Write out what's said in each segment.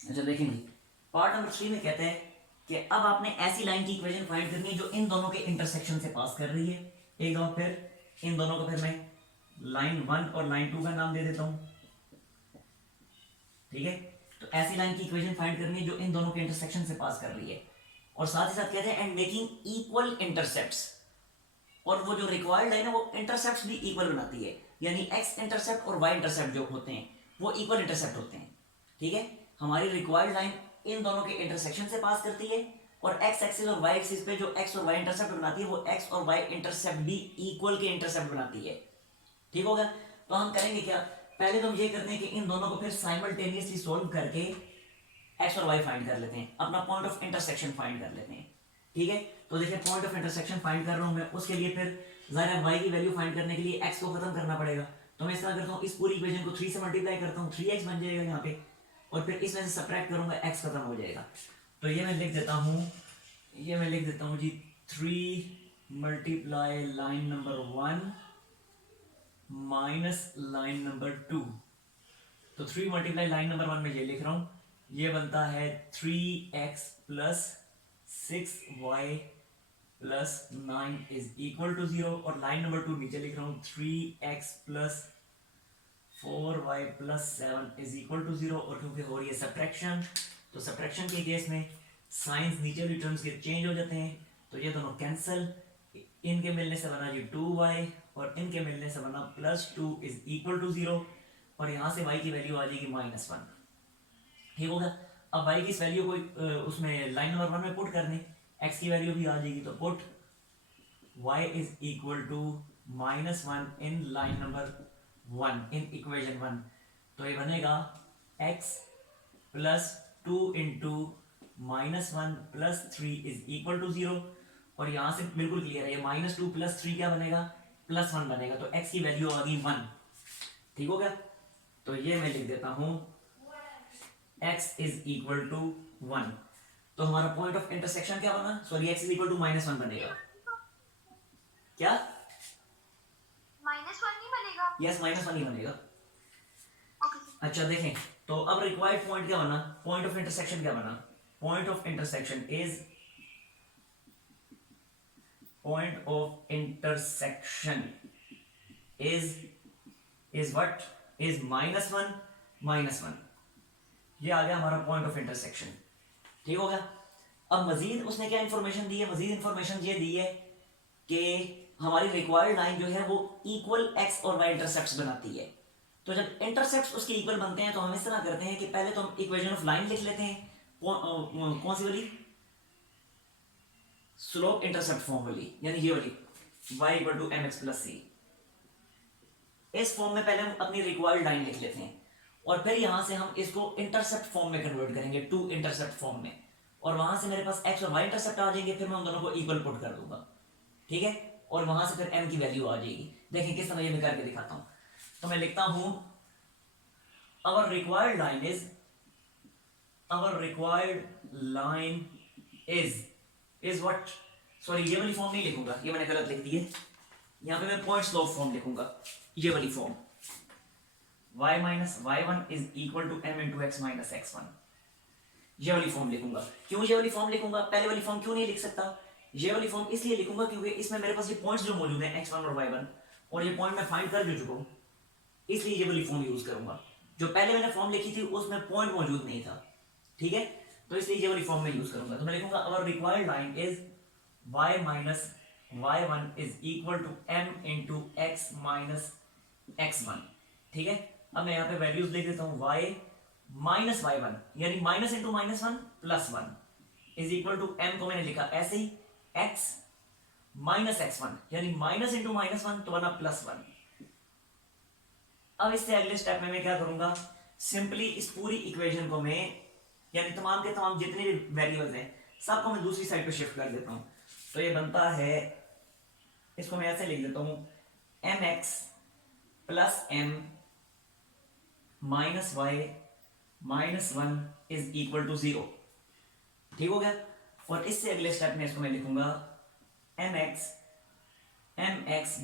अच्छा देखेंगे, part number 3 में कहते हैं कि अब आपने ऐसी लाइन की इक्वेशन फाइंड करनी है जो इन दोनों के इंटरसेक्शन से पास कर रही है। एक दो फिर इन दोनों को फिर मैं लाइन 1 और लाइन 2 का नाम दे देता हूं। ठीक है, तो ऐसी लाइन की इक्वेशन फाइंड करनी है जो इन दोनों के इंटरसेक्शन से पास कर रही है, और साथ ही साथ कहते हैं एंड मेकिंग इक्वल इंटरसेप्ट्स, और वो जो रिक्वायर्ड लाइन है वो इंटरसेप्ट भी इक्वल बनाती है, यानी एक्स इंटरसेप्ट और वाई इंटरसेप्ट जो होते हैं वो इक्वल इंटरसेप्ट होते हैं। ठीक है, हमारी रिक्वायर्ड लाइन इन दोनों के इंटरसेक्शन से पास करती है, और एक्स एक्सिस और वाई एक्सिस पे जो एक्स और वाई इंटरसेप्ट बनाती है वो एक्स और वाई इंटरसेप्ट भी इक्वल के इंटरसेप्ट बनाती है। ठीक होगा, तो हम करेंगे क्या, पहले तो हम ये करते हैं कि इन दोनों को फिर साइमल्टेनियसली सोल्व करके एक्स और वाई फाइंड कर लेते हैं, अपना पॉइंट ऑफ इंटरसेक्शन फाइंड कर लेते हैं। ठीक है, तो देखिए पॉइंट ऑफ इंटरसेक्शन फाइंड कर रहा हूं मैं, उसके लिए फिर जाहिर है वाई की वैल्यू फाइंड करने के लिए एक्स को खत्म करना पड़ेगा। तो मैं इस तरह करता हूँ, इस पूरी इक्वेशन को 3 से मल्टीप्लाई करता हूँ, 3x बन जाएगा यहाँ पे, और फिर इसमें से सब्ट्रैक्ट करूंगा, x खत्म हो जाएगा। तो ये मैं लिख देता हूँ जी 3 multiply line number 1 minus line number 2। तो 3 मल्टीप्लाई लाइन नंबर 1 में ये लिख रहा हूं, ये बनता है 3x plus 6y plus 9 is equal to 0, और लाइन नंबर 2 नीचे लिख रहा हूं 3x plus 4y plus 7 is equal to 0, और क्योंकि हो रही है सब्ट्रैक्शन, तो सब्ट्रैक्शन के केस में साइंस नीचे वाली टर्म्स के चेंज हो जाते हैं, तो ये दोनों कैंसिल, इनके मिलने से बना जी 2y, और इनके मिलने से बना प्लस 2 इज इक्वल टू 0, और यहां से y की वैल्यू आ जाएगी -1। ठीक होगा, अब y की इस वैल्यू को उसमें लाइन नंबर 1 में पुट करने, x की वैल्यू भी आ जाएगी, तो put y is equal to -1 in line number 1 in equation 1। तो ये बनेगा x plus 2 into -1 plus 3 is equal to 0, और यहां से बिल्कुल क्लियर है, ये -2 प्लस 3 क्या बनेगा, +1 बनेगा, तो x की वैल्यू आ गई 1। ठीक हो गया, तो ये मैं लिख देता हूं x इज इक्वल टू 1। तो हमारा पॉइंट ऑफ इंटरसेक्शन क्या बना, sorry x is equal to -1 बनेगा, क्या -1 नहीं बनेगा? यस -1 ही बनेगा। ओके। अच्छा देखें, तो अब रिक्वायर्ड पॉइंट क्या बना, पॉइंट ऑफ इंटरसेक्शन क्या बना, point of intersection is what is -1 ये आ गया हमारा पॉइंट ऑफ इंटरसेक्शन। ठीक हो गया, अब मजीद उसने क्या इंफॉर्मेशन दी है, मजीद इंफॉर्मेशन ये दी है कि हमारी रिक्वायर्ड लाइन जो है वो इक्वल एक्स और वाई इंटरसेप्ट्स बनाती है। तो जब इंटरसेप्ट्स उसके इक्वल बनते हैं तो हम इस तरह करते हैं कि पहले तो हम इक्वेशन ऑफ लाइन लिख लेते हैं, कौन सी वाली, स्लोप इंटरसेप्ट फॉर्म वाली, यानी ये वाली y इक्वल टू mx प्लस c। इस फॉर्म में पहले हम अपनी रिक्वायर्ड लाइन लिख लेते हैं, और फिर यहां से हम इसको इंटरसेप्ट फॉर्म में कन्वर्ट करेंगे, टू इंटरसेप्ट फॉर्म में, और वहां से मेरे पास x और y इंटरसेप्ट आ जाएंगे, फिर मैं उन दोनों को इक्वल पुट कर दूंगा। ठीक है, और वहां से फिर m की वैल्यू आ जाएगी। देखिए किस तरह ये मैं करके दिखाता हूं, तो मैं लिखता हूं our required line is what, sorry ये वाली फॉर्म नहीं लिखूंगा, ये मैंने गलत लिख दी है, यहां पे मैं पॉइंट स्लोप फॉर्म लिखूंगा, ये वाली form y minus y1 is equal to m into x minus x1, ये वाली फॉर्म लिखूंगा। क्यों ये वाली फॉर्म लिखूंगा, पहले वाली फॉर्म क्यों नहीं लिख सकता, ये वाली फॉर्म इसलिए लिखूंगा क्योंकि इसमें मेरे पास ये पॉइंट्स जो मौजूद हैं x1 और y1, और ये पॉइंट मैं फाइंड कर चुका हूं, इसलिए ये वाली फॉर्म यूज करूंगा। जो पहले मैंने फॉर्म लिखी थी उसमें पॉइंट मौजूद नहीं था। ठीक है, तो इसलिए ये वाली फॉर्म में यूज करूंगा, तो मैं लिखूंगा our required line is y minus y1 is equal to m into x minus x1। ठीक है, अब मैं यहाँ पे वैल्यूज लिख देता हूँ, y माइनस y1 यानी minus into -1 plus 1 is equal to m को मैंने लिखा ऐसे ही, x माइनस x1 यानी माइनस इंटू -1 तो बना +1। अब इससे अगले स्टेप में मैं क्या करूंगा, सिंपली इस पूरी इक्वेशन को मैं, यानी तमाम के तमाम जितने भी वेरिएबल्स हैं सबको मैं दूसरी साइड पे शिफ्ट कर देता हूं। तो ये बनता है, इसको मैं ऐसे लिख देता हूं, mx plus m minus y minus 1 is equal to 0। ठीक हो गया, और इससे अगले स्टेप में इसको मैं लिखूंगा mx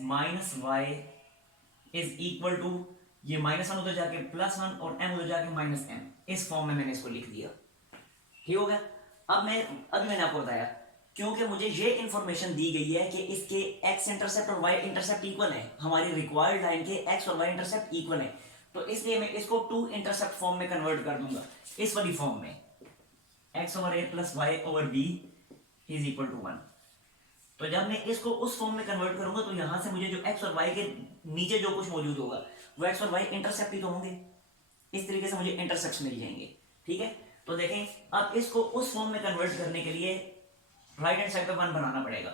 minus y is equal to, ये -1 उधर जाके +1 और m उधर जाके -m, इस फॉर्म में मैंने इसको लिख दिया, ठीक हो गया। अभी मैंने आपको बताया क्योंकि मुझे ये इंफॉर्मेशन दी गई है कि इसके एक्स इंटरसेप्ट और वाई इंटरसेप्ट इक्वल है, हमारी रिक्वायर्ड लाइन के एक्स और वाई इंटरसेप्ट इक्वल है, तो इसलिए मैं इसको टू इंटरसेप्ट फॉर्म में कन्वर्ट कर दूंगा, इस वाली फॉर्म में X over A plus Y over B is equal to 1। तो जब मैं इसको उस फॉर्म में कन्वर्ट करूंगा तो यहां से मुझे जो एक्स और वाई के नीचे जो कुछ मौजूद होगा वो एक्स और वाई इंटरसेप्ट ही तो होंगे, इस तरीके से मुझे इंटरसेप्ट मिल जाएंगे, ठीक है। तो देखें अब इसको उस फॉर्म में कन्वर्ट करने के लिए राइट हैंड साइड पे 1 बनाना पड़ेगा,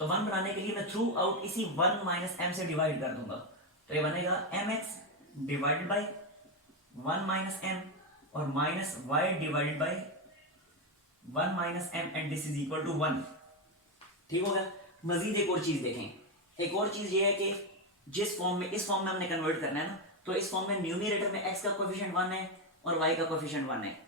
तो 1 बनाने के लिए मैं थ्रू आउट इसी 1 माइनस एम से डिवाइड कर दूंगा, तो ये बनेगा mx divided by 1 minus M और minus y divided by 1 minus M and this is equal to 1, ठीक हो गया। मजीद एक और चीज देखें, एक और चीज ये है कि जिस फॉर्म में इस फॉर्म में हमने कन्वर्ट करना है ना, तो इस फॉर्म में न्यूमरेटर में x का कोएफिशिएंट 1 है और y का कोएफिशिएंट 1 है,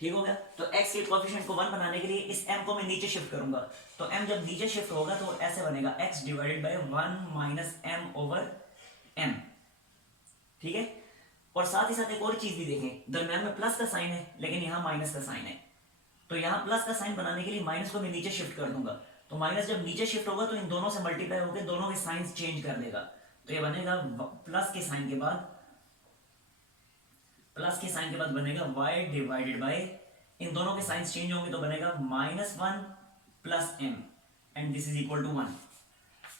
ठीक हो गया। तो x के कोएफिशिएंट को 1 बनाने के लिए इस m को मैं नीचे शिफ्ट करूंगा, तो m जब नीचे शिफ्ट होगा तो ऐसे बनेगा x divided by 1 minus m over m, ठीक है। और साथ ही साथ एक और चीज भी देखें, दरम्यान में प्लस का साइन है लेकिन यहाँ माइनस का साइन है, तो यहाँ प्लस का साइन बनाने के लिए माइनस को मैं नीचे शिफ्ट कर दूंगा, तो माइनस जब नीचे शिफ्ट होगा तो इन दोनों से मल्टीप्लाई होकर दोनों के साइन चेंज कर देगा, तो ये बनेगा प्लस के साइन के बाद बनेगा y डिवाइडेड बाय, इन दोनों के साइंस चेंज होंगे तो बनेगा minus 1 plus m and this is equal to 1,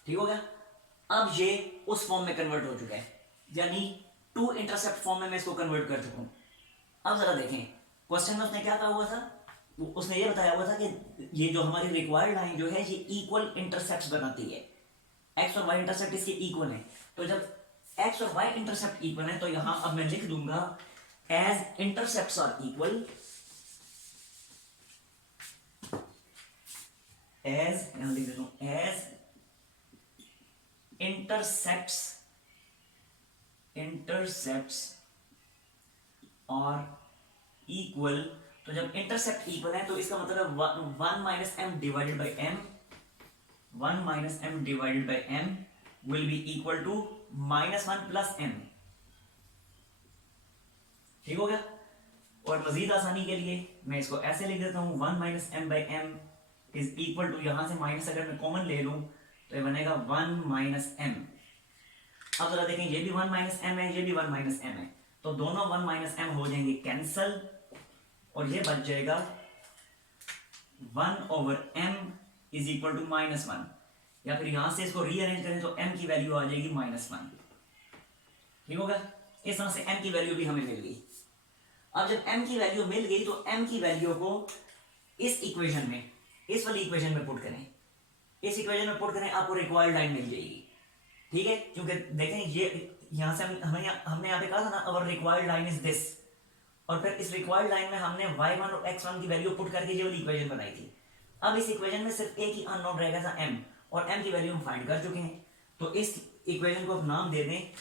ठीक हो गया। अब ये उस फॉर्म में कन्वर्ट हो चुका है, यानी टू इंटरसेप्ट फॉर्म में मैं इसको कन्वर्ट कर चुका हूं। अब जरा देखें क्वेश्चन में उसने क्या कहा हुआ था, उसने ये बताया हुआ था कि ये जो हमारी रिक्वायर्ड लाइन जो है ये इक्वल इंटरसेप्ट्स बनाती है, एक्स और वाई इंटरसेप्ट इसके इक्वल है, तो जब एक्स और वाई इंटरसेप्ट इक्वल है तो यहां अब मैं लिख दूंगा एज इंटरसेप्ट्स आर इक्वल, यहां लिख देता हूं एज इंटरसेप्ट्स आर इक्वल, तो जब इंटरसेप्ट इक्वल है तो इसका मतलब 1 minus M divided by M, 1 minus M divided by M will be equal to minus 1 plus M, ठीक हो गया। और मजीद आसानी के लिए मैं इसको ऐसे लिख देता हूं 1 minus M by M is equal to, यहां से माइनस अगर मैं कॉमन ले लूं तो ये बनेगा 1 माइनस एम। अब जरा देखें ये भी 1 माइनस एम है, ये भी 1 माइनस एम है, तो दोनों 1 माइनस एम हो जाएंगे कैंसल और ये बच जाएगा 1 over m is equal to minus 1, या फिर यहां से इसको रीअरेंज करें तो m की वैल्यू आ जाएगी माइनस 1, ठीक होगा। इस तरह से m की वैल्यू भी हमें मिल गई। अब जब m की वैल्यू मिल गई तो m की वैल्यू को इस इक्वेशन में, इस वाली इक्वेशन में पुट करें, इस इक्वेशन में पुट करें, आपको रिक्वायर्ड लाइन मिल जाएगी, ठीक है। क्योंकि देखें ये यहां से हमने यहाँ पे कहा था ना अवर रिक्वायर्ड लाइन इज दिस, और फिर इस रिक्वायर्ड लाइन में हमने y1 और x1 की वैल्यू पुट करके ये वाली इक्वेशन बनाई थी। अब इस इक्वेशन में सिर्फ एक ही अननोन रहेगा था m, और m की वैल्यू हम फाइंड कर चुके हैं, तो इस इक्वेशन को नाम दे दें,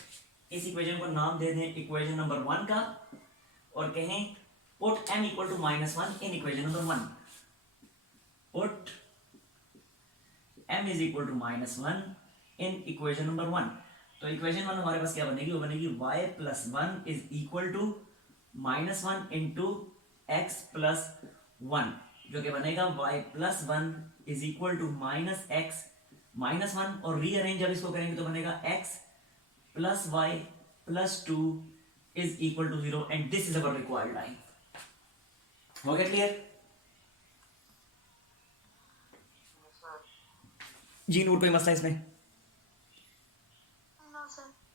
इस इक्वेशन को नाम दे दें इक्वेशन नंबर 1 का, और कहें put m equal to minus 1 in equation number 1, put m is equal to minus 1 in equation number 1। तो इक्वेशन 1 हमारे पास क्या बनेगी, वो बनेगी y plus 1 is equal to minus 1 into X plus 1, जो कि बनेगा y plus 1 is equal to minus X minus 1, और रीअरेंज जब इसको करेंगे तो बनेगा x plus y plus 2 is equal to 0 and this is our required line. हो गया क्लियर? जी नूर, कोई मसला इसमें?